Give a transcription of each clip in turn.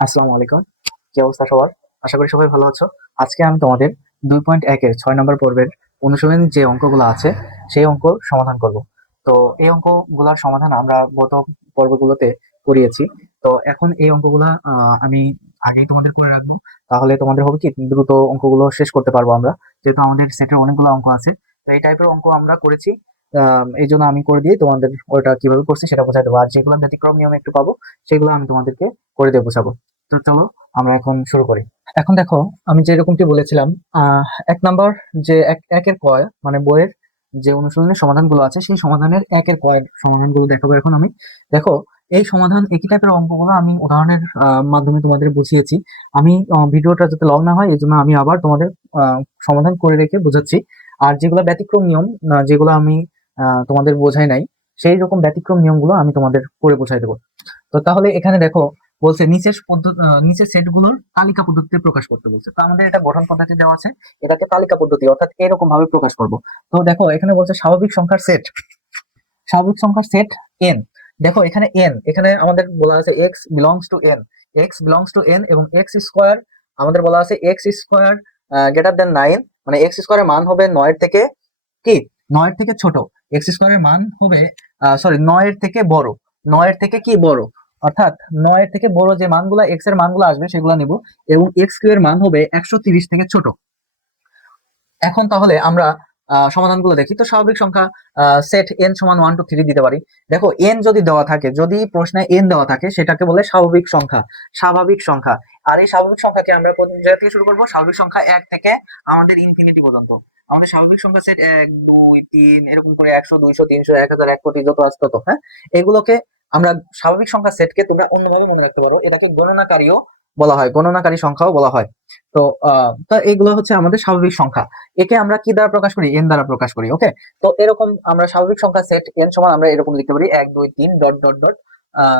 আসসালামু আলাইকুম। কি অবস্থা সবার? আশা করি সবাই ভালো আছো। আজকে আমি তোমাদের দুই পয়েন্ট একের ছয় নম্বর পর্বের অনুশীলনী যে অঙ্কগুলো আছে, সেই অঙ্ক সমাধান করব। তো এই অঙ্কগুলোর সমাধান আমরা গত পর্বগুলোতে করিয়েছি। তো এখন এই অঙ্কগুলা আমি আগেই তোমাদের করে রাখব। তাহলে তোমাদের হবে কি, দ্রুত অঙ্কগুলো শেষ করতে পারব আমরা। যেহেতু আমাদের সেটের অনেকগুলো অঙ্ক আছে, তো এই টাইপের অঙ্ক আমরা করেছি। এই জন্য আমি করে দিয়ে তোমাদের ওটা কীভাবে করছি সেটা বোঝাই দেবো। আর যেগুলো ব্যতিক্রম নিয়ম একটু পাবো, সেগুলো আমি তোমাদেরকে করে দিয়ে বোঝাবো। তো চলো, আমরা এখন শুরু করি। এখন দেখো, আমি যেরকমটি বলেছিলাম এক নাম্বার যে এক, একের কয় মানে বইয়ের যে অনুশীলনের সমাধানগুলো আছে, সেই সমাধানের একের কয়ের সমাধানগুলো দেখাবো এখন আমি। দেখো, এই সমাধান একই টাইপের অঙ্কগুলো আমি উদাহরণের মাধ্যমে তোমাদের বুঝিয়েছি। আমি ভিডিওটা যাতে লং না হয়, এই জন্য আমি আবার তোমাদের সমাধান করে রেখে বুঝাচ্ছি। আর যেগুলো ব্যতিক্রম নিয়ম যেগুলো আমি তোমাদের বোঝাই নাই। সেই রকম ব্যতিক্রম নিয়মগুলো আমি তোমাদের করে বোঝাই দেবো। তো তাহলে এখানে দেখো, বলছে নিচের পদ্ধতি নিচের সেটগুলোর তালিকা পদ্ধতিতে প্রকাশ করতে বলছে। তো আমাদের এটা গঠন পদ্ধতি দেওয়া আছে, এটাকে তালিকা পদ্ধতি অর্থাৎ এরকম ভাবে প্রকাশ করব। তো দেখো, এখানে বলছে স্বাভাবিক সংখ্যার সেট। স্বাভাবিক সংখ্যার সেট এন দেখো, এখানে এন এখানে আমাদের বলা আছে x belongs to N x belongs to N এবং এক্স স্কোয়ার আমাদের বলা আছে x square greater than nine মানে এক্স স্কোয়ারের মান হবে নয়ের থেকে কি? নয়ের থেকে ছোট। এক্স স্কোয়ারের মান হবে সরি নয়ের থেকে বড়। নয়ের থেকে কি বড়? অর্থাৎ নয়ের থেকে বড় যে মানগুলো এক্সের মানগুলো আসবে, সেগুলো নিব এবং এক্স কিউ এর মান হবে একশো তিরিশ থেকে ছোট। এখন তাহলে আমরা সমাধানগুলো দেখি। তো স্বাভাবিক সংখ্যা সেট এন সমান ওয়ান টু থ্রি দিতে পারি। দেখো এন যদি দেওয়া থাকে, যদি প্রশ্নে এন দেওয়া থাকে, সেটাকে বলে স্বাভাবিক সংখ্যা। স্বাভাবিক সংখ্যা। আর এই স্বাভাবিক সংখ্যাকে আমরা কোন জায়গা থেকে শুরু করব? স্বাভাবিক সংখ্যা এক থেকে আমাদের ইনফিনিটি পর্যন্ত। আমাদের স্বাভাবিক সংখ্যা সেট এক, দুই, তিন, এরকম করে একশো, দুইশো, তিনশো, এক হাজার, এক কোটি যত আছে তত হ্যাঁ? এগুলোকে আমরা স্বাভাবিক সংখ্যা সেটকে তোমরা অন্যভাবে মনে রাখতে পারো। এটাকে গণনাকারীও বলা হয়, গণনাকারী সংখ্যাও বলা হয়। তো তো এগুলো হচ্ছে আমাদের স্বাভাবিক সংখ্যা। একে আমরা কি দ্বারা প্রকাশ করি? এন দ্বারা প্রকাশ করি ওকে তো এরকম আমরা স্বাভাবিক সংখ্যা সেট এন সমান আমরা এরকম লিখতে পারি, এক, দুই, তিন ডট ডট ডট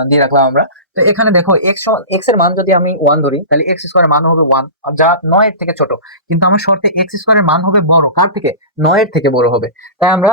দিয়ে রাখলাম আমরা। তো এখানে দেখো এক্স এক্সের মান যদি আমি ওয়ান ধরি, তাহলে এক্স স্কোয়ারের মান হবে ওয়ান যা নয়ের থেকে ছোট। কিন্তু আমার শর্তে এক্স স্কোয়ারের মান হবে বড়। কার থেকে? নয়ের থেকে বড় হবে। তাই আমরা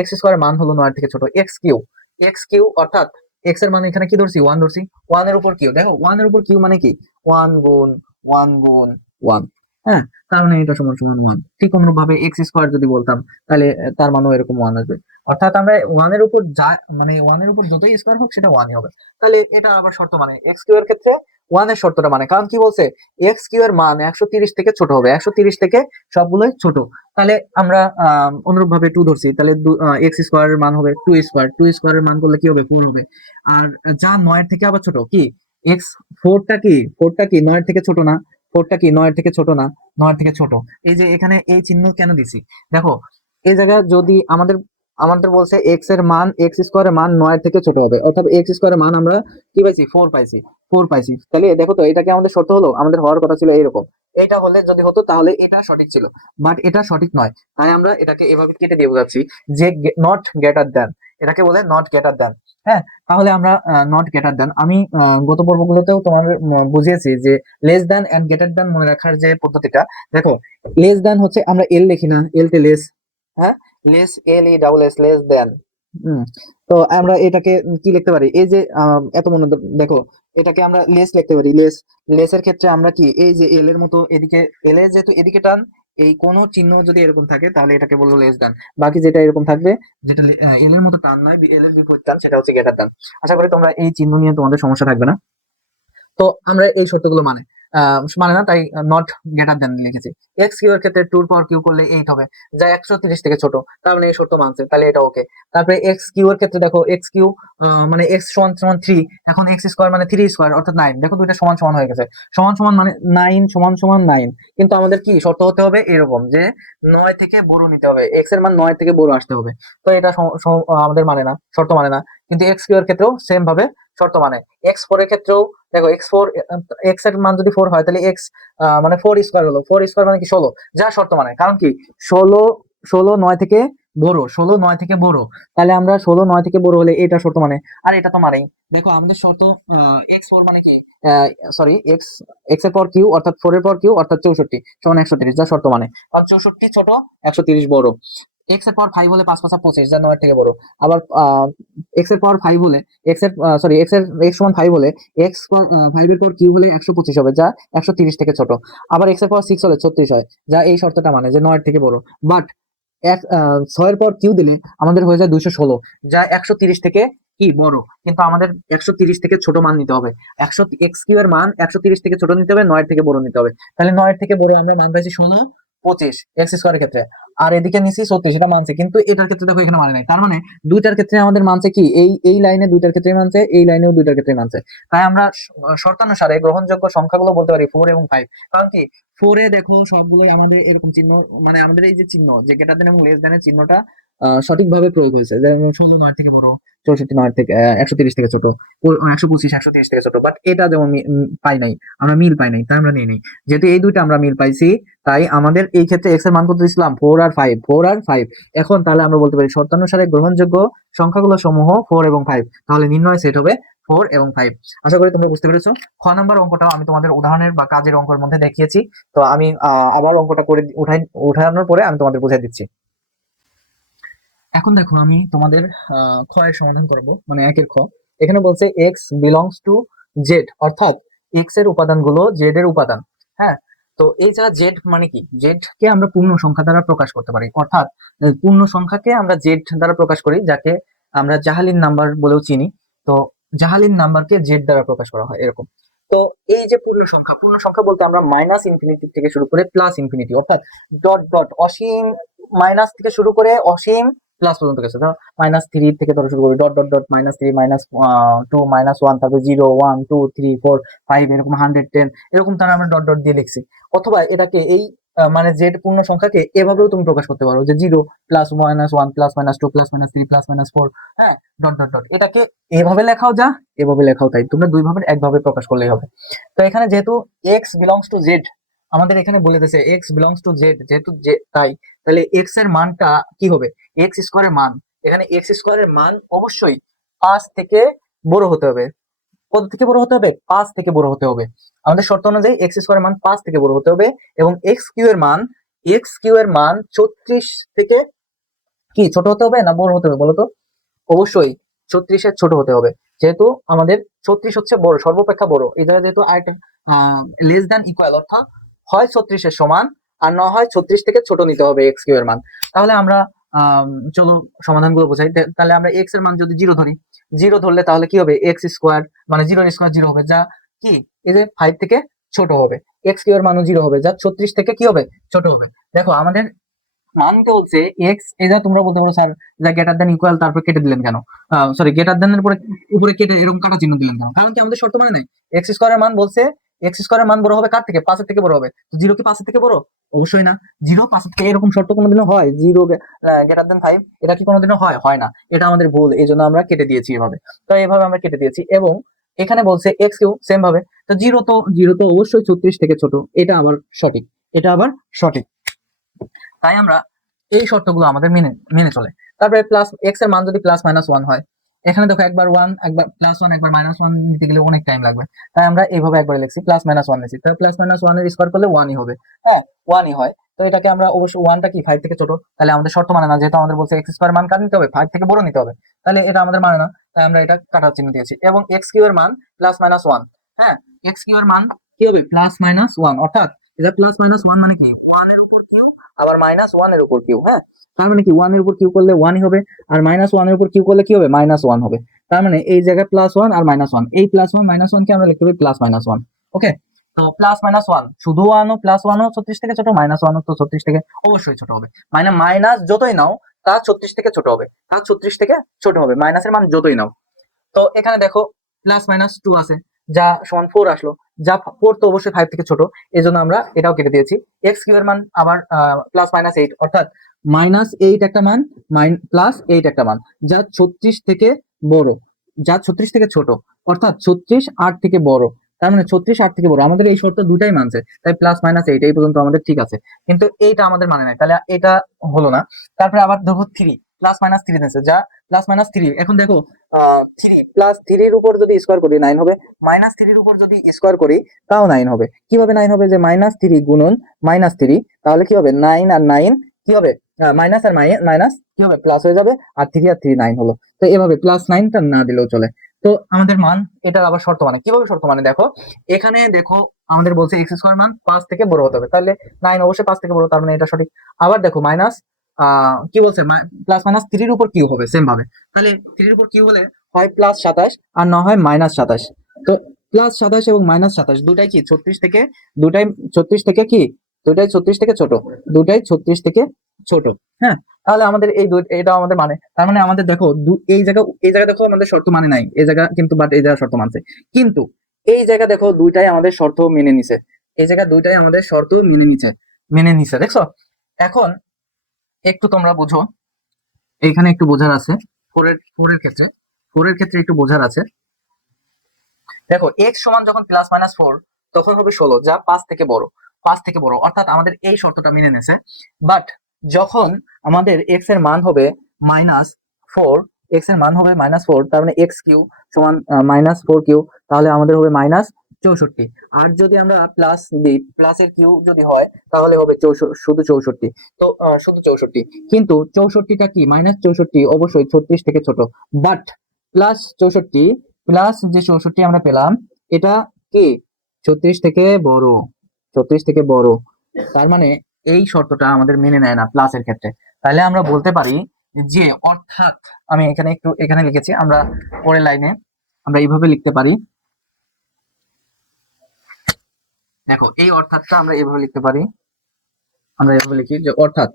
এক্স স্কোয়ারের মান হলো নয়ের থেকে ছোট। X Q. এক্স কিউ অর্থাৎ এক্সের মান এখানে কি ধরছি? ওয়ান ধরছি। ওয়ানের উপর কিউ। দেখো ওয়ানের উপর কিউ মানে কি? ওয়ান গুণ ওয়ান গুণ ওয়ান হ্যাঁ? তার মানে এটা সমান সমান ওয়ান ঠিক অনুরূপ ভাবে এক্স স্কোয়ার যদি বলতাম, তাহলে তার মানও এরকম ওয়ান আসবে। অর্থাৎ আমরা ওয়ানের উপর যা মানে ওয়ানের উপর যতই স্কোয়ার হোক সেটা ওয়ানই হবে। তাহলে এটা আবার শর্ত মানে এক্স কিউ এর ক্ষেত্রে ওয়ানের শর্তটা মানে কারণ কি বলছে? এক্স কিউ এর মান একশো তিরিশ থেকে ছোট হবে, একশো তিরিশ থেকে সবগুলোই ছোট। তাহলে আমরা অনুরূপ ভাবে টু ধরছি। তাহলে এক্স স্কোয়ারের মান হবে টু স্কোয়ার টু স্কোয়ারের মান করলে কি হবে? ফোর হবে। আর যা নয়ের থেকে আবার ছোট, কি? এক্স ফোরটা কি? ফোরটা কি? নয়ের থেকে ছোট না? ফোরটা কি? নয়ের থেকে ছোট না? নয়ের থেকে ছোট। এই যে এখানে এই চিহ্ন কেন দিছি? দেখো, এই জায়গায় যদি আমাদের আমাদের বলছে এক্সের মান এক্স স্কোয়ারের মান নয়ের থেকে ছোট হবে। অর্থাৎ এক্স স্কোয়ারের মান আমরা কি পাইছি? ফোর পাইছি। ফোর পাইছি। তাহলে দেখো তো এটাকে আমাদের শর্ত হলো? আমাদের হওয়ার কথা ছিল এইরকম। এটা হলে যদি হতো, তাহলে এটা সঠিক ছিল। বাট এটা সঠিক নয়। তাই আমরা এটাকে এভাবে কেটে দিয়ে বোঝাচ্ছি যে নট গ্রেটার দেন এটাকে বলে নট গ্রেটার দেন হ্যাঁ? তাহলে আমরা নট গ্রেটার দেন আমি গত পর্বগুলোতেও তোমার বুঝিয়েছি যে less than and greater than মনে রাখার যে পদ্ধতিটা। দেখো লেস দেন হচ্ছে, আমরা এল লিখি না। এল তে লেস হ্যাঁ? Less L E double S less than তো আমরা এটাকে কি লিখতে পারি? এই যে এত মনে দেখো, এটাকে আমরা লেস লিখতে পারি। লেস লেসের ক্ষেত্রে আমরা কি, এই যে এল এর মতো এদিকে এল এর যেহেতু এদিকে টান, এই কোন চিহ্ন যদি এরকম থাকে, তাহলে এটাকে বলব লেস ডান বাকি যেটা এরকম থাকবে, যেটা এল এর মতো টান নয় এল এর বিপরীত টান, সেটা হচ্ছে গেটার ডান আশা করি তোমরা এই চিহ্ন নিয়ে তোমাদের সমস্যা থাকবে না। তো আমরা এই শর্তগুলো মানে। মানে না, তাই নট গ্রেটার দেন লিখেছি। এক্স কিউ এর ক্ষেত্রে টুর পাওয়ার কিউ করলে এইট হবে। যা একশো তিরিশ থেকে ছোট, তার মানে এই শর্ত মানছে, তাহলে এটা ওকে তারপরে এক্স কিউ এর ক্ষেত্রে দেখো এক্স কিউ মানে এক্স সমান সমান থ্রি এখন এক্স স্কোয়ার মানে থ্রি স্কোয়ার অর্থাৎ নাইন দেখো দুইটা সমান সমান হয়ে গেছে। সমান সমান মানে নাইন সমান সমান নাইন কিন্তু আমাদের কি, শর্ত হতে হবে এরকম যে নয় থেকে বড় নিতে হবে। এক্সের মান নয় থেকে বড় আসতে হবে। তো এটা আমাদের মানে না, শর্ত মানে না। কিন্তু এক্স কিউ এর ক্ষেত্রেও সেম ভাবে শর্ত মানে এক্স ফোর এর ক্ষেত্রেও, দেখো এক্স ফোর এক্সের মান যদি ফোর হয়, তাহলে এক্স মানে ফোর স্কোয়ার হলো। ফোর স্কোয়ার মানে কি? ষোলো। যা শর্ত মানে। কারণ কি? ষোলো ষোলো, নয় থেকে বড়। ষোলো, নয় থেকে বড়। তাহলে আমরা ষোলো, নয় থেকে বড় হলে এটা শর্ত মানে। আর এটা তো মানেই। দেখো, আমাদের শর্ত এক্স ফোর মানে কি? সরি এক্স এক্সের পর কিউ অর্থাৎ ফোর এর পর কিউ অর্থাৎ চৌষট্টি। সমান একশো তিরিশ। যা শর্ত মানে। কারণ চৌষট্টি ছোট, একশো তিরিশ বড়। এক্সের পাওয়ার ফাইভ হলে পাঁচ পাঁচা পঁচিশ যা নয়ের থেকে বড়। আবার এক্সের পাওয়ার হলে এক্সের সরি এক্সের এক্স সমান হলে এক্সের পাওয়ার হলে একশো পঁচিশ হবে, যা একশো তিরিশ থেকে ছোট। আবার এক্সের পাওয়ার হলে ছত্রিশ হয়, যা এই শর্তটা মানে যে থেকে বড়। বাট ছয়ের পর কিউ দিলে আমাদের হয়ে যায় দুইশো ষোলো, যা একশো তিরিশ থেকে কি বড়? কিন্তু আমাদের একশো তিরিশ থেকে ছোট মান নিতে হবে। একশো এক্স কিউ এর মান একশো তিরিশ থেকে ছোট নিতে হবে, নয়ের থেকে বড় নিতে হবে। তাহলে নয়ের থেকে বড় আমরা মান পাইছি ষোলো পঁচিশ এক্স স্কোয়ারের ক্ষেত্রে। আর এদিকে নিচে ছত্রিশ এটা মানছে। কিন্তু এটার ক্ষেত্রে দেখো এখানে মানে নাই। তার মানে দুইটার ক্ষেত্রে আমাদের মানছে কি? এই এই লাইনে দুইটার ক্ষেত্রে মানছে, এই লাইনেও দুইটার ক্ষেত্রে মানছে। তাই আমরা শর্তানুসারে গ্রহণযোগ্য সংখ্যাগুলো বলতে পারি ফোর এবং ফাইভ কারণ কি? ফোরে দেখো সবগুলোই আমাদের এরকম চিহ্ন মানে আমাদের এই যে চিহ্ন, যে গ্রেটার দেন এবং লেস দেনের চিহ্নটা সঠিকভাবে প্রয়োগ হয়েছে। ষোলো নয় থেকে বড়, চৌষট্টি নয় থেকে একশো তিরিশ থেকে ছোট একশো পঁচিশ, একশো তিরিশ থেকে ছোট। বাট এটা যেমন পাই নাই, আমরা মিল পাই নাই, তাই আমরা নিই নাই। যেহেতু এই দুইটা আমরা মিল পাইছি, তাই আমাদের এই ক্ষেত্রে এক্সের মান কত দিয়েছিলাম? ফোর আর ফাইভ ফোর আর ফাইভ এখন তাহলে আমরা বলতে পারি, শর্তানুসারে গ্রহণযোগ্য সংখ্যাগুলো সমূহ ফোর এবং ফাইভ তাহলে নির্ণয় সেট হবে ফোর এবং ফাইভ আশা করি তোমরা বুঝতে পেরেছ। খ নাম্বার অঙ্কটাও আমি তোমাদের উদাহরণের বা কাজের অঙ্কের মধ্যে দেখিয়েছি। তো আমি আবার অঙ্কটা করে উঠাই উঠানোর পরে আমি তোমাদের বুঝাই দিচ্ছি। এখন দেখো আমি তোমাদের এর সমাধান করব মানে একের খ। এখানে বলছে এক্স বিলংস টু জেড অর্থাৎ এক্সের উপাদানগুলো জেড এর উপাদান হ্যাঁ? তো এই যা জেড মানে কি? জেড কে আমরা পূর্ণ সংখ্যা দ্বারা প্রকাশ করতে পারি, অর্থাৎ পূর্ণ সংখ্যাকে আমরা জেড দ্বারা প্রকাশ করি, যাকে আমরা জাহালিন নাম্বার বলেও চিনি। তো জাহালিন নাম্বারকে জেড দ্বারা প্রকাশ করা হয়, এরকম। তো এই যে পূর্ণ সংখ্যা পূর্ণ সংখ্যা বলতে আমরা মাইনাস ইনফিনিটি থেকে শুরু করে প্লাস ইনফিনিটি অর্থাৎ ডট ডট অসীম মাইনাস থেকে শুরু করে অসীম প্লাস পর্যন্ত গেছে। ধরো মাইনাস থ্রি থেকে ধরো শুরু করি dot dot dot minus three minus two minus one তারপরে zero one two three four five এরকম হান্ড্রেড টেন এরকম তারা আমরা ডট ডট দিয়ে লিখছি। অথবা এটাকে এই মানে জেড পূর্ণ সংখ্যাকে এভাবেও তুমি প্রকাশ করতে পারো যে zero plus minus one plus minus two plus minus three plus minus four হ্যাঁ ডট ডট ডট এটাকে এভাবে লেখাও যা, এভাবে লেখাও তাই। তোমরা দুই ভাবে একভাবে প্রকাশ করলেই হবে। তো এখানে যেহেতু এক্স বিলংস টু জেড আমাদের এখানে বলে দিয়েছে এক্স বিলংস টু জেড যেহেতু তাই তাহলে এক্সের মানটা কি হবে? এক্স স্কোয়ারের মান। এখানে এক্স স্কোয়ারের মান অবশ্যই পাঁচ থেকে বড় হতে হবে। কত থেকে বড় হতে হবে? পাঁচ থেকে বড় হতে হবে। আমাদের শর্ত অনুযায়ী এক্স স্কোয়ারের মান পাঁচ থেকে বড় হতে হবে এবং এক্স কিউ এর মান এক্স কিউ এর মান ছত্রিশ থেকে কি, ছোট হতে হবে না বড় হতে হবে বলতো? অবশ্যই ছত্রিশের ছোট হতে হবে। যেহেতু আমাদের ছত্রিশ হচ্ছে বড়, সর্বাপেক্ষা বড়। এই জায়গায় যেহেতু লেস দ্যান ইকুয়াল অর্থাৎ হয় ছত্রিশের সমান আর না হয় ছত্রিশ থেকে ছোট নিতে হবে এক্স কিউ এর মান। তাহলে আমরা আম, চলো সমাধানগুলো বোঝাই। তাহলে আমরা এক্সের মান যদি জিরো ধরি জিরো ধরলে তাহলে কি হবে? এক্স স্কোয়ার মানে জিরো স্কোয়ার জিরো হবে যা কি? এই যে ফাইভ থেকে ছোট হবে। এক্স কিউ এর মানও জিরো হবে যা ছত্রিশ থেকে কি হবে? ছোট হবে। দেখো আমাদের মান হচ্ছে এক্স এই যা তোমরা বলতে পারো স্যার যা গ্রেটার দেন ইকুয়াল তারপর কেটে দিলেন কেন? সরি গ্রেটার দেন এর পরে উপরে কেটে এরকম কাটা চিহ্ন দিলেন কেন? কারণ কি আমাদের শর্ত মানে নাই? এক্স স্কোয়ারের মান বলছে এক্স স্কোয়ারের মান বড় হবে কার থেকে? পাঁচের থেকে বড় হবে। জিরো কি পাঁচের থেকে বড়? অবশ্যই না। জিরো পাঁচের থেকে এরকম শর্ত কোনোদিনও হয়? জিরো গ্রেটার দেন ফাইভ এটা কি কোনোদিনও হয়? হয় না। এটা আমাদের ভুল এই জন্য আমরা কেটে দিয়েছি এভাবে। তো এভাবে আমরা কেটে দিয়েছি এবং এখানে বলছে এক্স কিউ সেম ভাবে। তো জিরো তো জিরো তো অবশ্যই ছত্রিশ থেকে ছোট। এটা আবার সঠিক। এটা আবার সঠিক। তাই আমরা এই শর্তগুলো আমাদের মেনে মেনে চলে। তারপরে প্লাস এক্সের মান যদি প্লাস মাইনাস ওয়ান হয় এখানে দেখো একবার ওয়ান একবার প্লাস ওয়ান একবার মাইনাস ওয়ান নিতে গেলে অনেক টাইম লাগবে। তাই আমরা এইভাবে একবার লিখছি প্লাস মাইনাস ওয়ান লিখছি তাহলে প্লাস মাইনাস ওয়ানের স্কোয়ার করলে ওয়ানই হবে। হ্যাঁ ওয়ানই হয়। তো এটাকে আমরা অবশ্যই ওয়ানটা কি ফাইভ থেকে ছোট? তাহলে আমাদের শর্ত মানে না, যেহেতু আমাদের বলছে এক্স স্কোয়ার মান কার নিতে হবে ফাইভ থেকে বড় নিতে হবে। তাহলে এটা আমাদের মানে না, তাই আমরা এটা কাটার চিহ্ন দিয়েছি। এবং এক্স কিউ এর মান প্লাস মাইনাস ওয়ান হ্যাঁ এক্স কিউ এর মান কি হবে? প্লাস মাইনাস ওয়ান অর্থাৎ এটা প্লাস মাইনাস ওয়ান মানে কি? ওয়ানের উপর কিউ আবার মাইনাস ওয়ানের উপর কিউ হ্যাঁ তার মানে কি? ওয়ানের উপর কিউ করলে ওয়ানই হবে, আর মাইনাস ওয়ানের উপর কিউ করলে কি হবে? মাইনাস ওয়ান হবে। তার মানে এই জায়গায় প্লাস ওয়ান আর মাইনাস ওয়ান এই প্লাস ওয়ান মাইনাস ওয়ান কে আমরা লিখতে পারি প্লাস মাইনাস ওয়ান ওকে তো প্লাস মাইনাস ওয়ান শুধু ওয়ানও প্লাস ওয়ানও ছত্রিশ থেকে ছোট মাইনাস ওয়ানও তো ছত্রিশ থেকে অবশ্যই ছোট হবে। মানে মাইনাস যতই নাও, তা ছত্রিশ থেকে ছোট হবে। তা ছত্রিশ থেকে ছোট হবে। মাইনাসের মান যতই নাও। তো এখানে দেখো প্লাস মাইনাস টু আছে। যা সমান ফোর আসলো। যা ফোর তো অবশ্যই ফাইভ থেকে ছোট। এই জন্য আমরা এটাও কেটে দিয়েছি। এক্স কিউ এর মান আবার প্লাস মাইনাস এইট অর্থাৎ মাইনাস এইট একটা মান, মাইন প্লাস এইট একটা মান। যা ছত্রিশ থেকে বড়। যা ছত্রিশ থেকে ছোট। অর্থাৎ ছত্রিশ আট থেকে বড়। তার মানে ছত্রিশ আট থেকে বড়। আমাদের এই শর্ত দুটাই মানছে। তাই প্লাস মাইনাস এইট এই পর্যন্ত আমাদের ঠিক আছে। কিন্তু এইটা আমাদের মানে নাই। তাহলে এটা হলো না। তারপরে আবার দেখো থ্রি প্লাস মাইনাস থ্রি দিয়েছে। যা প্লাস মাইনাস থ্রি এখন দেখো থ্রি প্লাস থ্রির উপর যদি স্কোয়ার করি নাইন হবে। মাইনাস থ্রির উপর যদি স্কোয়ার করি, তাও নাইন হবে। কীভাবে নাইন হবে? যে মাইনাস থ্রি গুণন মাইনাস থ্রি তাহলে কি হবে? নাইন আর নাইন কি হবে? মাইনাস আর মাইনাস কি হবে? প্লাস হয়ে যাবে আর থ্রি আর থ্রি নাইন হলো। তো এভাবে প্লাস নাইনটা না দিলেও চলে। তো আমাদের মান, এটার আবার শর্ত মানে কীভাবে শর্ত মানে দেখো, এখানে দেখো আমাদের বলছে এক্স স্কোয়ার মান পাঁচ থেকে বড় হতে হবে। তাহলে নাইন অবশ্যই পাঁচ থেকে বড়, তার মানে এটা সঠিক। আবার দেখো মাইনাস কি বলছে? প্লাস মাইনাস থ্রির উপর কিউ হবে সেম ভাবে। তাহলে থ্রির উপর কিউ হলে হয় প্লাস সাতাশ আর না হয় মাইনাস সাতাশ। তো প্লাস সাতাশ এবং মাইনাস সাতাশ, দুটাই কি? ছত্রিশ থেকে, দুটাই, ছত্রিশ থেকে কি? দুটাই ছত্রিশ থেকে ছোট। দুটাই ছত্রিশ থেকে ছোট। হ্যাঁ? তাহলে আমাদের এই এটা আমাদের মানে। তার মানে আমাদের দেখো এই জায়গা এই জায়গা দেখো আমাদের শর্ত মানে নাই। এই জায়গা কিন্তু বাট এই জায়গা শর্ত মানছে। কিন্তু এই জায়গা দেখো দুইটাই আমাদের শর্ত মেনে নিছে। এই জায়গা দুইটাই আমাদের শর্ত মেনে নিছে। মেনে নিছে, দেখছ? এখন একটু তোমরা বুঝো। এইখানে একটু বোঝার আছে। ফোরের ফোরের ক্ষেত্রে। ফোরের ক্ষেত্রে একটু বোঝার আছে। দেখো এক্স সমান যখন প্লাস মাইনাস ফোর তখন হবে ষোলো, যা পাঁচ থেকে বড়। পাঁচ থেকে বড়, অর্থাৎ আমাদের এই শর্তটা মেনে নেছে বাট যখন আমাদের এক্সের মান হবে মাইনাস ফোর এক্সের মান হবে মাইনাস ফোর তার মানে এক্স কিউ সমান মাইনাস ফোর কিউ, তাহলে আমাদের হবে মাইনাস চৌষট্টি। আর যদি আমরা প্লাস দিই প্লাসের কিউ যদি হয়, তাহলে হবে শুধু চৌষট্টি। তো শুধু চৌষট্টি। কিন্তু চৌষট্টিটা কি? মাইনাস চৌষট্টি অবশ্যই ছত্রিশ থেকে ছোট। বাট প্লাস চৌষট্টি প্লাস যে চৌষট্টি আমরা পেলাম, এটা কি? ছত্রিশ থেকে বড়। ছত্রিশ থেকে বড়। তার মানে এই শর্তটা আমাদের মেনে নেয় না প্লাসের ক্ষেত্রে। তাহলে আমরা বলতে পারি যে, অর্থাৎ আমি এখানে একটু, এখানে লিখেছি, আমরা পরের লাইনে আমরা এইভাবে লিখতে পারি। দেখো, এই অর্থাৎটা আমরা এইভাবে লিখতে পারি। আমরা এইভাবে লিখি যে, অর্থাৎ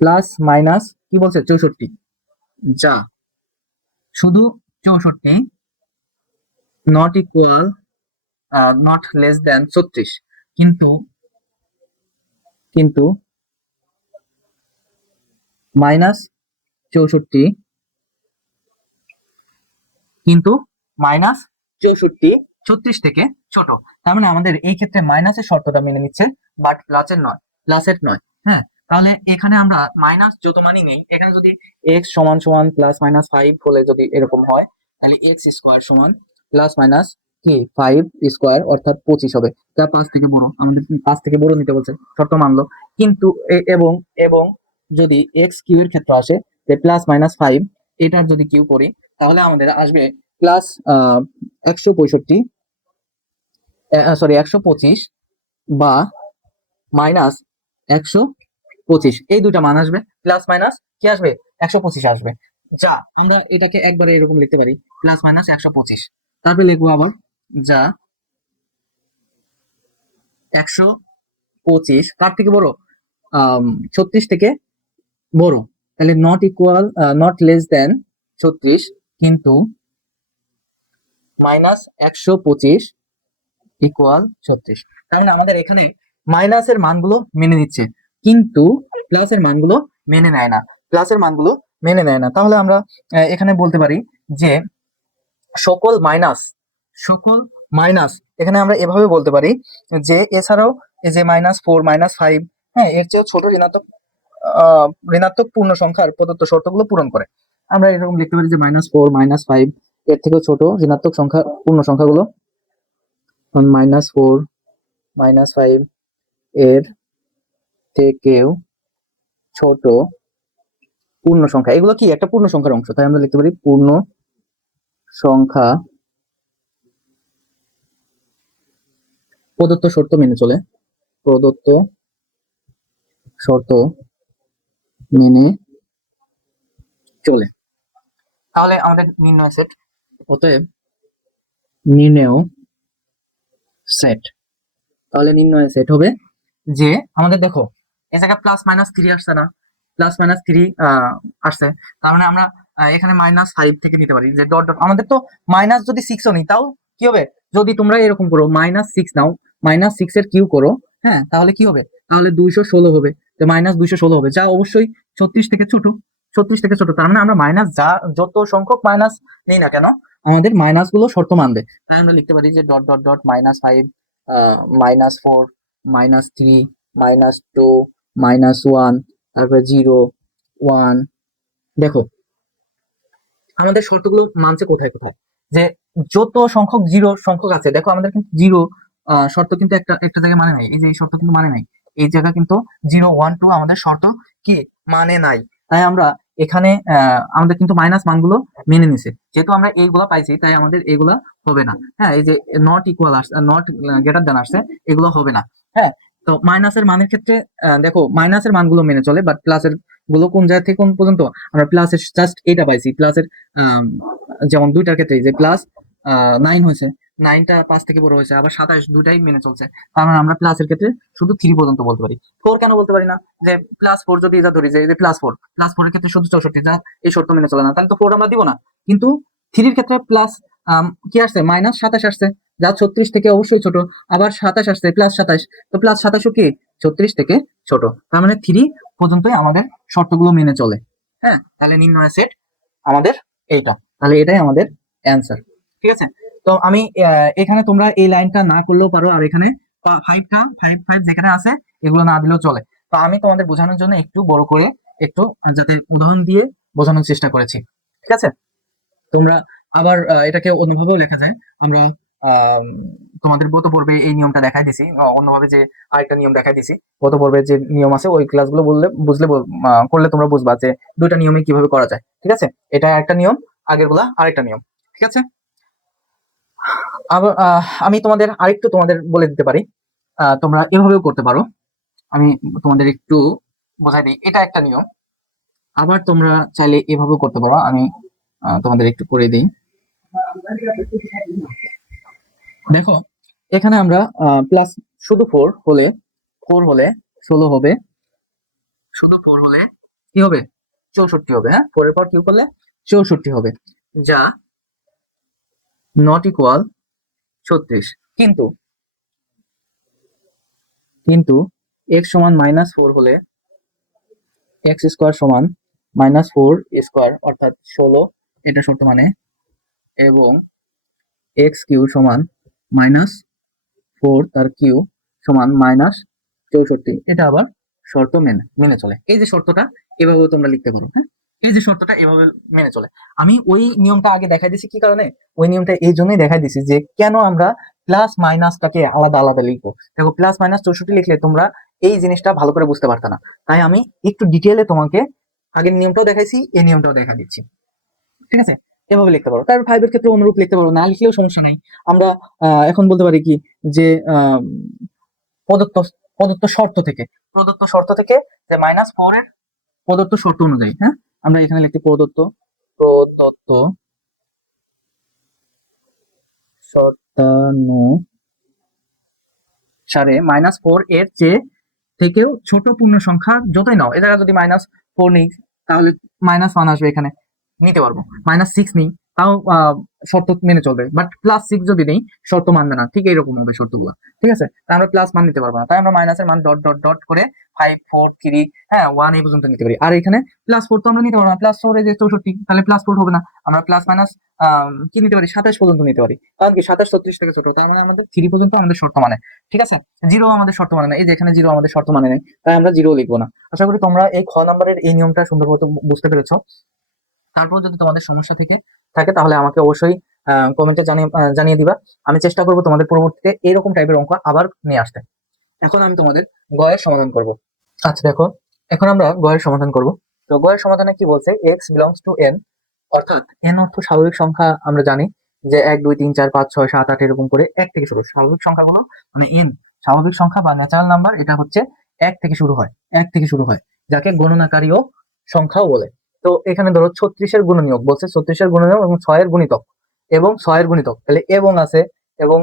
প্লাস মাইনাস কি বলছে? চৌষট্টি। যা। শুধু চৌষট্টি not equal not less than ছত্রিশ। কিন্তু কিন্তু মাইনাস চৌষট্টি। কিন্তু মাইনাস চৌষট্টি ছত্রিশ থেকে ছোট। তার মানে আমাদের এই ক্ষেত্রে মাইনাসের শর্তটা মেনে নিচ্ছে বাট প্লাসের নয় প্লাসের নয়। হ্যাঁ তাহলে এখানে আমরা মাইনাস যত মানই নেই, এখানে যদি এক্স সমান সমান প্লাস মাইনাস ফাইভ হলে যদি এরকম হয়, তাহলে এক্স স্কোয়ার সমান প্লাস মাইনাস কি? ফাইভ স্কোয়ার অর্থাৎ পঁচিশ হবে। তা পাঁচ থেকে বড়। আমাদের পাঁচ থেকে বড় নিতে বলছে? শর্ত মানলো। কিন্তু এবং এবং যদি এক্স কিউ এর ক্ষেত্রে আসে প্লাস মাইনাস ফাইভ এটার যদি কিউ করি, তাহলে আমাদের আসবে প্লাস একশো পঁয়ষট্টি সরি একশো পঁচিশ বা মাইনাস একশো পঁচিশ। এই দুইটা মান আসবে। প্লাস মাইনাস কি আসবে? একশো পঁচিশ আসবে। যা, আমরা এটাকে একবারে এরকম লিখতে পারি। প্লাস মাইনাস একশো পঁচিশ। তারপরে লিখব আবার যা একশো পঁচিশ। কার থেকে বড়? ছত্রিশ থেকে বড়। তাহলে not equal not less than ছত্রিশ কিন্তু মাইনাস একশো পঁচিশ ইকুয়াল ছত্রিশ। তার মানে আমাদের এখানে মাইনাসের মানগুলো মেনে নিচ্ছে, কিন্তু প্লাসের মানগুলো মেনে নেয় না। প্লাসের মানগুলো মেনে নেয় না। তাহলে আমরা এখানে বলতে পারি যে সকল মাইনাস সকল মাইনাস, এখানে আমরা এভাবে বলতে পারি যে এছাড়াও এই যে মাইনাস ফোর, মাইনাস ফাইভ হ্যাঁ এর চেয়েও ছোট ঋণাত্মক ঋণাত্মক পূর্ণ সংখ্যার প্রদত্ত শর্তগুলো পূরণ করে। আমরা এরকম লিখতে পারি যে মাইনাস ফোর, মাইনাস ফাইভ, এর থেকেও ছোট ঋণাত্মক সংখ্যা, পূর্ণ সংখ্যাগুলো। মাইনাস ফোর, মাইনাস ফাইভ, এর থেকেও ছোট পূর্ণ সংখ্যা। এগুলো কি? একটা পূর্ণ সংখ্যার অংশ। তাই আমরা লিখতে পারি পূর্ণ সংখ্যা প্রদত্ত শর্ত মেনে চলে। প্রদত্ত শর্ত মেনে চলে। তাহলে আমাদের নির্ণয় সেট। অতএব নির্ণয় সেট। তাহলে নির্ণয় সেট হবে যে আমাদের দেখো এই জায়গায় প্লাস মাইনাস থ্রি আসছে না। প্লাস মাইনাস থ্রি আসছে। তার মানে আমরা এখানে মাইনাস ফাইভ থেকে নিতে পারি। যে ডট ডট আমাদের তো মাইনাস যদি সিক্সও নিই তাও কি হবে? যদি তোমরা এরকম করো মাইনাস সিক্স নাও মাইনাস সিক্স এর কিউ করো হ্যাঁ তাহলে কি হবে? তাহলে দুইশো ষোলো হবে। যে মাইনাস দুইশো ষোলো হবে, যা অবশ্যই ছত্রিশ থেকে ছোট, ছত্রিশ থেকে ছোট। তার মানে আমরা মাইনাস যা, যত সংখ্যক মাইনাস নেই না কেন, আমাদের মাইনাসগুলো শর্ত মানবে। তাই আমরা লিখতে পারি যে dot dot dot minus five minus four minus three minus two minus one তারপরে জিরো ওয়ান দেখো আমাদের শর্তগুলো মানছে কোথায় কোথায়? যে যত সংখ্যক জিরো সংখ্যক আছে, দেখো আমাদের কিন্তু জিরো শর্ত কিন্তু একটা একটা জায়গায় মানে নাই। এই যে এই শর্ত কিন্তু মানে নাই। এই জায়গা কিন্তু জিরো, ওয়ান, টু আমাদের শর্ত কি? মানে নাই। তাই আমরা এখানে আমাদের কিন্তু মাইনাস মানগুলো মেনে নিছে। যেহেতু আমরা এইগুলা পাইছি, তাই আমাদের এইগুলা হবে না। হ্যাঁ এই যে নট ইকুয়াল আসছে নট গ্রেটার দেন আসছে, এগুলো হবে না। হ্যাঁ তো মাইনাসের মানের ক্ষেত্রে দেখো মাইনাসের মানগুলো মেনে চলে বাট প্লাসেরগুলো কোন জায়গা থেকে কোন পর্যন্ত? আমরা প্লাসের জাস্ট এটা পাইছি। প্লাসের যেমন দুইটার ক্ষেত্রে যে প্লাস নাইন হয়েছে। নাইনটা পাঁচ থেকে বড় হয়েছে, আবার সাতাশ দুইটাই মেনে চলছে। তার মানে আমরা প্লাসের ক্ষেত্রে শুধু থ্রি পর্যন্ত বলতে পারি। ফোর কেন বলতে পারি না? যে প্লাস ফোর যদি এটা ধরি, যে প্লাস ফোর প্লাস ফোর এর ক্ষেত্রে শুধু চৌষট্টি, যা এই শর্ত মেনে চলে না। তাহলে তো ফোর আমরা দিব না। কিন্তু থ্রির ক্ষেত্রে প্লাস কি আসছে? মাইনাস সাতাশ আসছে। যা ছত্রিশ থেকে অবশ্যই ছোট আবার সাতাশ আসছে প্লাস সাতাশ। তো প্লাস সাতাশও কি? ছত্রিশ থেকে ছোট। তার মানে থ্রি পর্যন্তই আমাদের শর্তগুলো মেনে চলে। হ্যাঁ তাহলে নির্ণয় সেট আমাদের এইটা। তাহলে এটাই আমাদের অ্যান্সার ঠিক আছে? তো আমি এখানে তোমরা এই লাইনটা না করলেও পারো আর এখানে ফাইভটা ফাইভ ফাইভ যেখানে আছে এগুলো না দিলেও চলে। তো আমি তোমাদের বোঝানোর জন্য একটু বড় করে একটু যাতে উদাহরণ দিয়ে বোঝানোর চেষ্টা করেছি। ঠিক আছে? তোমরা আবার এটাকে অন্যভাবেও লেখা যায়। আমরা আম, তোমাদের গত পর্বে এই নিয়মটা দেখাই দিছি অন্যভাবে যে আরেকটা নিয়ম দেখাই দিছি। গত পর্বে যে নিয়ম আছে, ওই ক্লাসগুলো বললে, বুঝলে করলে তোমরা বুঝবা যে দুইটা নিয়মে কীভাবে করা যায়, ঠিক আছে? এটা একটা নিয়ম আগেরগুলা আরেকটা নিয়ম, ঠিক আছে? আবার আমি তোমাদের আরেকটু তোমাদের বলে দিতে পারি। তোমরা এভাবেও করতে পারো। আমি তোমাদের একটু বোঝাই দিই, এটা একটা নিয়ম। আবার তোমরা চাইলে এভাবেও করতে পারো। আমি তোমাদের একটু করে দিই। দেখো, এখানে আমরা প্লাস শুধু ফোর হলে ফোর হলে ষোলো হবে। শুধু ফোর হলে কি হবে? চৌষট্টি হবে হ্যাঁ? ফোরের পর কিউ করলে? চৌষট্টি হবে। যা নট ইকুয়াল ছত্রিশ। কিন্তু কিন্তু এক্স সমান মাইনাস ফোর হলে এক্স স্কোয়ার সমান মাইনাস ফোর স্কোয়ার অর্থাৎ ষোলো, এটা শর্ত মানে এবং এক্স কিউ সমান মাইনাস ফোর তার কিউ সমান মাইনাস চৌষট্টি। এটা আবার শর্ত মেনে মেনে চলে। এই যে শর্তটা এভাবে তোমরা লিখতে পারো হ্যাঁ? এই যে শর্তটা এভাবে মেনে চলে। আমি ওই নিয়মটা আগে দেখাই দিছি কি কারণে? ওই নিয়মটা এই জন্যই দেখাই দিছি যে কেন আমরা প্লাস মাইনাসটাকে আলাদা আলাদা লিখব। দেখো প্লাস মাইনাস চৌষট্টি লিখলে তোমরা এই জিনিসটা ভালো করে বুঝতে পারতো না। তাই আমি একটু ডিটেলে তোমাকে আগের নিয়মটাও দেখাইছি, এই নিয়মটাও দেখা দিচ্ছি। ঠিক আছে? এভাবে লিখতে পারো। তারপর ফাইভের ক্ষেত্রে অনুরূপ লিখতে পারো। না লিখলেও সমস্যা নাই। আমরা এখন বলতে পারি কি? যে প্রদত্ত প্রদত্ত শর্ত থেকে। প্রদত্ত শর্ত থেকে যে মাইনাস ফোর এর প্রদত্ত শর্ত অনুযায়ী হ্যাঁ? আমরা এখানে লিখতে প্রদত্ত প্রদত্ত শর্তানুসারে মাইনাস ফোর এর চেয়ে থেকেও ছোট পূর্ণ সংখ্যা যতই নাও, এ জায়গায় যদি মাইনাস ফোর নিই, তাহলে মাইনাস ওয়ান আসবে এখানে। নিতে পারব। মাইনাস সিক্স নিই, তাও শর্ত মেনে চলবে। বাট প্লাস সিক্স যদি নেই, শর্ত মানবে না। ঠিক এইরকম হবে শর্তগুলো। ঠিক আছে? তাই আমরা প্লাস মান নিতে পারব না। তাই আমরা মাইনাসের মান ডট ডট ডট করে ফাইভ ফোর থ্রি হ্যাঁ ওয়ান এই পর্যন্ত নিতে পারি। আর এখানে প্লাস ফোর তো আমরা নিতে পারব না। প্লাস ফোর যে চৌষট্টি, তাহলে প্লাস ফোর হবে না। আমরা প্লাস মাইনাস কি নিতে পারি? সাতাশ পর্যন্ত নিতে পারি। কারণ কি? সাতাশ, ছত্রিশ থেকে ছোট। তাই আমাদের থ্রি পর্যন্ত আমাদের শর্ত মানে। ঠিক আছে? জিরো আমাদের শর্ত মানে না। এই যে এখানে জিরো আমাদের শর্ত মানে নেই। তাই আমরা জিরো লিখব না। আশা করি তোমরা এই খ নাম্বারের এই নিয়মটা সুন্দর মতো বুঝতে পেরেছ। তারপর যদি তোমাদের সমস্যা থেকে থাকে, তাহলে আমাকে অবশ্যই কমেন্টে জানিয়ে জানিয়ে দিবা। আমি চেষ্টা করব তোমাদের পরবর্তীতে এরকম টাইপের অঙ্ক আবার নিয়ে আসতে। এখন আমি তোমাদের গয়ের সমাধান করব। আচ্ছা দেখো, এখন আমরা গয়ের সমাধান করব। তো গয়ের সমাধানে কি বলছে? এক্স বিলংস টু এন অর্থাৎ এন অর্থ স্বাভাবিক সংখ্যা আমরা জানি যে এক, দুই, তিন, চার, পাঁচ, ছয়, সাত, আট, এরকম করে এক থেকে শুরু। স্বাভাবিক সংখ্যা সংখ্যাগুলো মানে এন স্বাভাবিক সংখ্যা বা ন্যাচারাল নাম্বার এটা হচ্ছে এক থেকে শুরু হয়, এক থেকে শুরু হয়, যাকে গণনাকারীও সংখ্যাও বলে। তো এখানে ধরো ছত্রিশের গুণনীয়ক বলছে, ছত্রিশের গুণনীয়ক এবং ছয়ের গুণিতক। এবং ছয়ের গুণিতক, তাহলে এবং আছে, এবং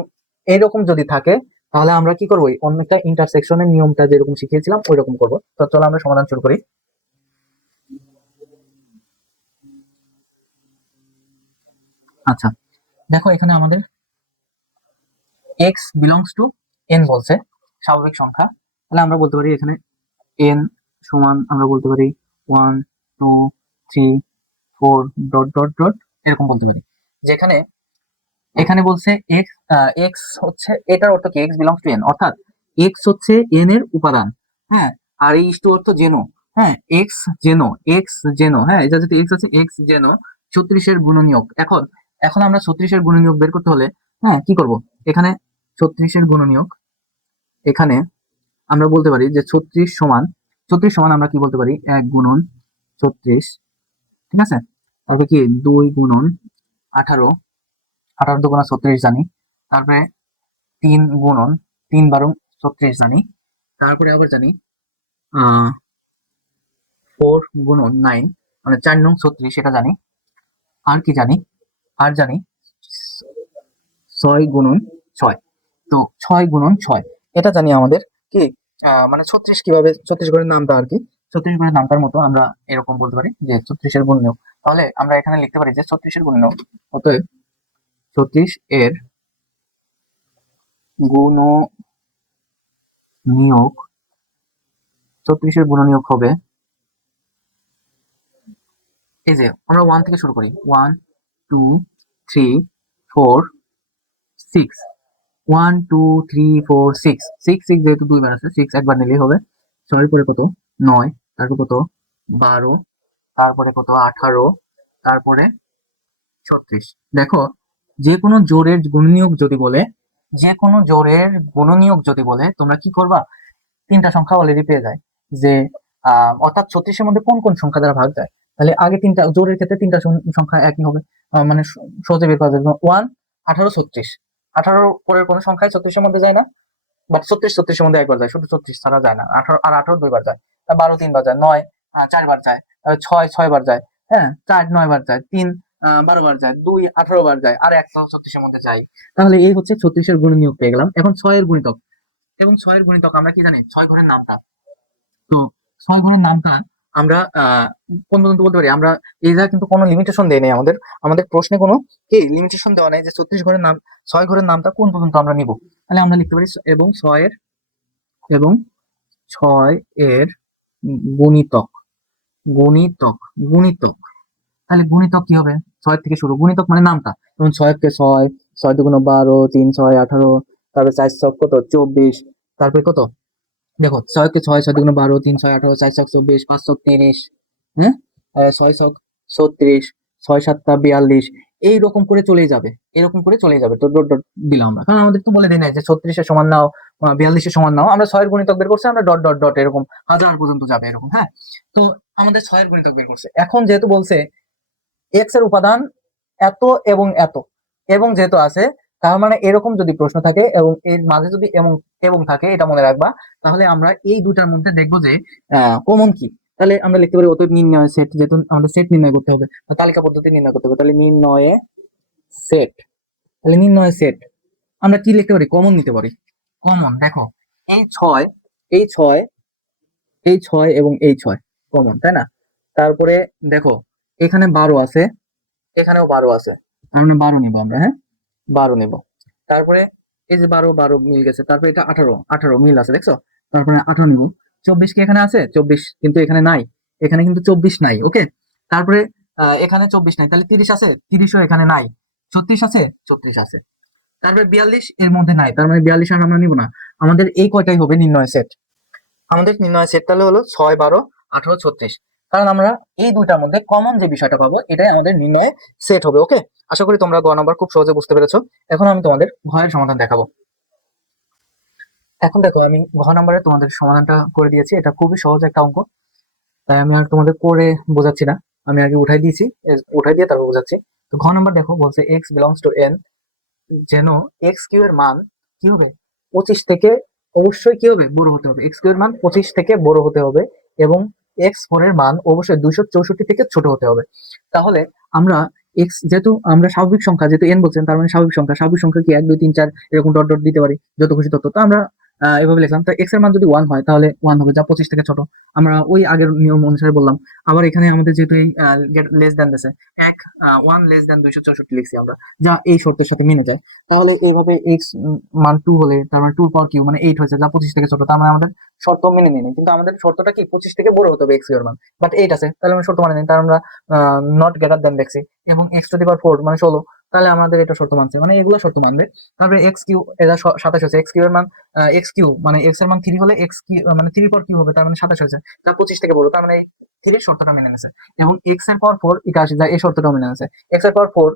এইরকম যদি থাকে, তাহলে আমরা কি করব? অন্য একটা ইন্টারসেকশনের নিয়মটা যেরকম শিখিয়েছিলাম ওই রকম করব। তো চলো আমরা সমাধান শুরু করি। আচ্ছা দেখো এখানে আমাদের এক্স বিলংস টু এন বলছে, স্বাভাবিক সংখ্যা। তাহলে আমরা বলতে পারি এখানে এন সমান, আমরা বলতে পারি one two three four dot dot dot এরকম বলতে পারি। যেখানে এখানে বলছে এক্স এক্স হচ্ছে এটার অর্থ কি? এক্স বিলংস টু এন অর্থাৎ এক্স হচ্ছে এন এর উপাদান। হ্যাঁ আর এই টু অর্থ জেনো হ্যাঁ এক্স জেনো এক্স জেনো হ্যাঁ এটা যদি এক্স আছে এক্স জেনো ছত্রিশের গুণনীয়ক। এখন এখন আমরা ছত্রিশের গুণনীয়ক বের করতে হলে হ্যাঁ কি করব? এখানে ছত্রিশের গুণনীয়ক এখানে আমরা বলতে পারি যে ছত্রিশ সমান ছত্রিশ সমান আমরা কি বলতে পারি? এক গুণন ছত্রিশ ঠিক আছে? তারপরে কি? দুই গুণন আঠারো। আঠারো দুগুণা ছত্রিশ জানি। তারপরে তিন গুণন তিন বারো ছত্রিশ জানি। তারপরে আবার জানি ফোর গুণন নাইন মানে চার নং ছত্রিশ, এটা জানি। আর কি জানি? আর জানি, ছয় গুণন ছয়। তো ছয় গুণন ছয়। এটা জানি আমাদের কি? মানে ছত্রিশ কীভাবে, ছত্রিশ ঘরের নামটা আর কি? ছত্রিশ ঘরের নামটার মতো আমরা এরকম বলতে পারি যে ছত্রিশের গুণনীয়ক তাহলে আমরা এখানে লিখতে পারি যে ছত্রিশের গুণনীয়ক অতএব ছত্রিশ এর গুণ নিয়োগ, ছত্রিশের গুণ নিয়োগ হবে এই যে আমরা ওয়ান থেকে শুরু করি। One two three four six one two three four six six six যেহেতু দুইবার আছে সিক্স একবার নিলেই হবে। ছয়ের পরে কত? নয়। তারপর কত? বারো। তারপরে কত? আঠারো। তারপরে ছত্রিশ। দেখো যে কোনো জোরের গুণনীয়ক যদি বলে যে কোনো জোরের গুণনীয়ক যদি বলে, তোমরা কি করবা? তিনটা সংখ্যা অলরেডি পেয়ে যায়। যে অর্থাৎ ছত্রিশের মধ্যে কোন কোন সংখ্যা দ্বারা ভাগ যায়? তাহলে আগে তিনটা, জোরের ক্ষেত্রে তিনটা সংখ্যা একই হবে। মানে সহজে বের করা যাবে। ওয়ান আঠারো, ছত্রিশ। আঠারোর পরের কোনো সংখ্যায় ছত্রিশের মধ্যে যায় না। বাট ছত্রিশ, ছত্রিশের মধ্যে একবার যায়। শুধু ছত্রিশ ছাড়া যায় না। আঠারো, আর আঠারো দুইবার যায়। বারো তিনবার যায় নয় চারবার যায় ছয় ছয় বার যায় হ্যাঁ চার নয় বার যায় তিন বারো বার যায় দুই আঠারো বার যায় আর একটা ছত্রিশের মধ্যে যায় তাহলে এই হচ্ছে ছত্রিশের গুণনীয়ক পেয়ে গেলাম। এখন ছয়ের গুণিতক। এবং ছয়ের গুণিতক আমরা কি জানি? ছয় ঘরের নামটা। তো ছয় ঘরের নামটা আমরা আহ, কোন পর্যন্ত বলতে পারি? আমরা এই জায়গায় কিন্তু কোনো লিমিটেশন দেয় নেই আমাদের। আমাদের প্রশ্নে কোনো কি লিমিটেশন দেওয়া নেই যে ছত্রিশ ঘরের নাম ছয় ঘরের নামটা কোন পর্যন্ত আমরা নিব? তাহলে আমরা লিখতে পারি এবং ছয়ের এবং ছয় এর গুণিতক গুণিতক গুণিতক। তাহলে গুণিতক কি হবে? ছয় থেকে শুরু। গুণিতক মানে নামটা। যেমন ছয়কে ছয় ছয় দুগুণ বারো, তিন ছয় আঠারো, তারপরে চার ছক কত? চব্বিশ। তারপরে কত? দেখো, ছয়কে ছয় ছয় দুগুণ বারো, তিন ছয় আঠারো, চার ছক চব্বিশ, পাঁচ ছক তিরিশ হ্যাঁ? ছয় ছক ছত্রিশ ছয় সাতটা বিয়াল্লিশ, এইরকম করে চলে যাবে, এরকম করে চলে যাবে। তো ডট ডট দিলাম আমরা। কারণ আমাদের তো বলে দেয় যে ছত্রিশের সমান নাও বিয়াল্লিশের সমান নাও। আমরা ছয়ের গণিতক বের করছি, আমরা ডট ডট ডট এরকম হাজার পর্যন্ত যাবে এরকম হ্যাঁ? তো আমাদের ছয়ের গণিতক বের করছে। এখন যেহেতু বলছে এক্সের উপাদান এত এবং এত, এবং যেহেতু আছে, তার মানে এরকম যদি প্রশ্ন থাকে এবং এর মাঝে যদি এবং এবং থাকে, এটা মনে রাখবা, তাহলে আমরা এই দুটার মধ্যে দেখব যে কমন কি? তাহলে আমরা লিখতে পারি অতএব নির্ণয় সেট যেহেতু আমাদের সেট নির্ণয় করতে হবে। তালিকা পদ্ধতি নির্ণয় করতে হবে। তাহলে নির্ণয়ে সেট তাহলে নির্ণয় সেট আমরা কি লিখতে পারি? কমন নিতে পারি। কমন দেখো। এই ছয় এই ছয় এই ছয় এবং এই ছয় কমন তাই না? তারপরে দেখো, এখানে বারো আছে, এখানেও বারো আছে। তার মানে বারো নিবো আমরা হ্যাঁ? বারো নিব। তারপরে এই যে বারো বারো মিল গেছে। তারপরে এটা আঠারো আঠারো মিল আছে, দেখছ? তারপরে আঠারো নিব। চব্বিশ কি এখানে আছে? চব্বিশ, কিন্তু এখানে নাই। এখানে কিন্তু চব্বিশ নাই, ওকে? তারপরে এখানে চব্বিশ নাই। তাহলে তিরিশ আছে? তিরিশও এখানে নাই। ছত্রিশ আছে? ছত্রিশ আছে। তারপরে বিয়াল্লিশ এর মধ্যে নাই। তার মানে বিয়াল্লিশ আর আমরা নিব না। আমাদের এই কয়টাই হবে নির্ণয় সেট? আমাদের নির্ণয় সেট তাহলে হলো ছয়, বারো, আঠারো, ছত্রিশ। কারণ আমরা এই দুইটার মধ্যে কমন যে বিষয়টা পাবো, এটাই আমাদের নির্ণয় সেট হবে, ওকে? আশা করি তোমরা গ নাম্বার খুব সহজে বুঝতে পেরেছ। এখন আমি তোমাদের ঘয়ের সমাধান দেখাবো। এখন দেখো, আমি ঘ নাম্বারে তোমাদের সমাধানটা করে দিয়েছি। এটা খুবই সহজ একটা অঙ্ক। তাই আমি আর তোমাদের করে বোঝাচ্ছি না। আমি আগে উঠাই দিয়েছি উঠাই দিয়ে তারপর বোঝাচ্ছি। তো ঘ নাম্বার দেখো, বলছে এক্স বিলংস টু এন যেন এক্স কিউ এর মান কি হবে? পঁচিশ থেকে অবশ্যই কি হবে? বড় হতে হবে। এক্স কিউ এর মান পঁচিশ থেকে বড় হতে হবে এবং এক্স ফোর এর মান অবশ্যই দুইশো চৌষট্টি থেকে ছোট হতে হবে। তাহলে আমরা এক্স যেহেতু আমরা স্বাভাবিক সংখ্যা, যেহেতু এন বলছেন, তার মানে স্বাভাবিক সংখ্যা স্বাভাবিক সংখ্যা কি? এক, দুই, তিন, চার, এরকম ডট ডট দিতে পারি, যত খুশি তত। তো আমরা এভাবে লিখলাম। তো এক্সের মান যদি ওয়ান হয়, তাহলে ওয়ান হবে, যা পঁচিশ থেকে ছোট। আমরা ওই আগের নিয়ম অনুসারে বললাম। আবার এখানে আমাদের যেহেতু এই লেস দেন দিছে, এক ওয়ান লেস দেন দুইশো চৌষট্টি লিখছি আমরা, যা এই শর্তের সাথে মেনে যায়। তাহলে এইভাবে এক্স মান টু হলে, তার মানে টু পাওয়ার কিউ মানে এইট হয়েছে, যা পঁচিশ থেকে ছোট, তার মানে আমাদের শর্ত মেনে নিই কিন্তু আমাদের শর্তটা কি? পঁচিশ থেকে বড় হতে হবে এক্সের মান। বাট এইট আছে, তাহলে আমরা শর্ত মানে নিই। তার আমরা নট গ্রেটার দেন দেখছি। এবং x to the power four মানে ষোলো। তাহলে আমাদের এটা শর্ত মানছে। মানে এগুলো শর্ত মানবে। তারপরে এক্স কিউ, এটা সাতাশ হয়েছে। এক্স কিউ এর মান এক্স কিউ মানে এক্সের মান থ্রি হলে এক্স কিউ মানে থ্রি পর কিউ হবে, তার মানে সাতাশ হয়েছে। যা পঁচিশ থেকে বড়, তার মানে থ্রির শর্তটা মেনে নিয়েছে এবং এক্সের পাওয়ার ফোর একাশি যা এই শর্তটা মেনে নিয়েছে এক্সের পাওয়ার ফোর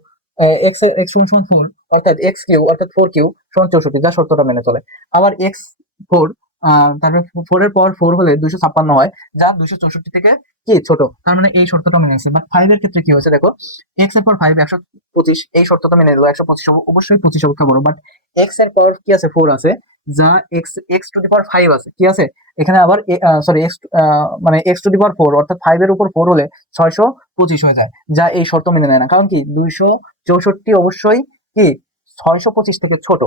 এক্সের এক্স সমান সমান ফোর অর্থাৎ এক্স কিউ, অর্থাৎ ফোর কিউ, সমান চৌষট্টি, যা শর্তটা মেনে চলে। আবার এক্স ফোর তারপরে ফোর এর পর ফোর হলে দুইশো ছাপ্পান্ন হয়, যা দুইশো চৌষট্টি থেকে কি ছোট। তার মানে এই শর্তটা মেনে নিচ্ছে বাট ফাইভ এর ক্ষেত্রে কি হয়েছে দেখো এক্সের পর ফাইভ একশো পঁচিশ, এই শর্তটা মেনে নিল, একশো পঁচিশ অবশ্যই পঁচিশ অপেক্ষা বড় বাট এক্সের পর কি আছে? ফোর আছে, যা x x to the power five আছে। কি আছে? এখানে আবার সরি এক্স মানে x to the power four অর্থাৎ ফাইভ এর উপর ফোর হলে ছয়শো পঁচিশ হয়ে যায়, যা এই শর্ত মেনে নেয় না। কারণ কি? দুইশো চৌষট্টি অবশ্যই কি? ছয়শো পঁচিশ থেকে ছোট।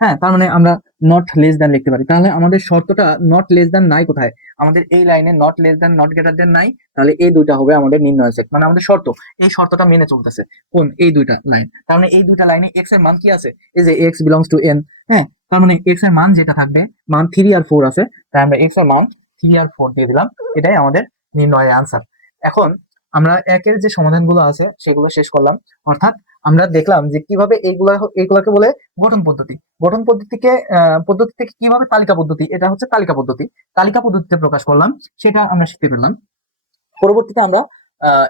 হ্যাঁ তার মানে আমরা নট লেস দ্যান লিখতে পারি। তাহলে আমাদের শর্তটা নট লেস দ্যান নাই কোথায়? আমাদের এই লাইনে not less than not greater than নাই, তাহলে এই দুইটা হবে আমাদের নির্ণয় সেট মানে আমাদের শর্ত, এই শর্তটা মেনে চলতেছে। কোন? এই দুইটা লাইন তার মানে এই দুইটা লাইনে এক্সের মান কি আছে? এই যে এক্স বিলংস টু এন হ্যাঁ? তার মানে এক্সের মান যেটা থাকবে, মান থ্রি আর ফোর আছে, তাই আমরা এক্সের মান থ্রি আর ফোর দিয়ে দিলাম। এটাই আমাদের নির্ণয়ের আনসার এখন আমরা একের যে সমাধানগুলো আছে, সেগুলো শেষ করলাম। অর্থাৎ আমরা দেখলাম যে কীভাবে এইগুলা, এইগুলাকে বলে গঠন পদ্ধতি। গঠন পদ্ধতিকে পদ্ধতি থেকে কীভাবে তালিকা পদ্ধতি, এটা হচ্ছে তালিকা পদ্ধতি। তালিকা পদ্ধতিতে প্রকাশ করলাম, সেটা আমরা শিখতে পেলাম। পরবর্তীতে আমরা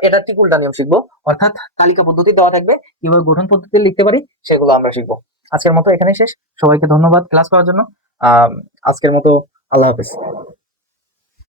এটার ঠিক উল্টা নিয়ম শিখব। অর্থাৎ তালিকা পদ্ধতি দেওয়া থাকবে, কীভাবে গঠন পদ্ধতি লিখতে পারি, সেগুলো আমরা শিখব। আজকের মতো এখানে শেষ। সবাইকে ধন্যবাদ ক্লাস করার জন্য। আজকের মতো আল্লাহ হাফেজ।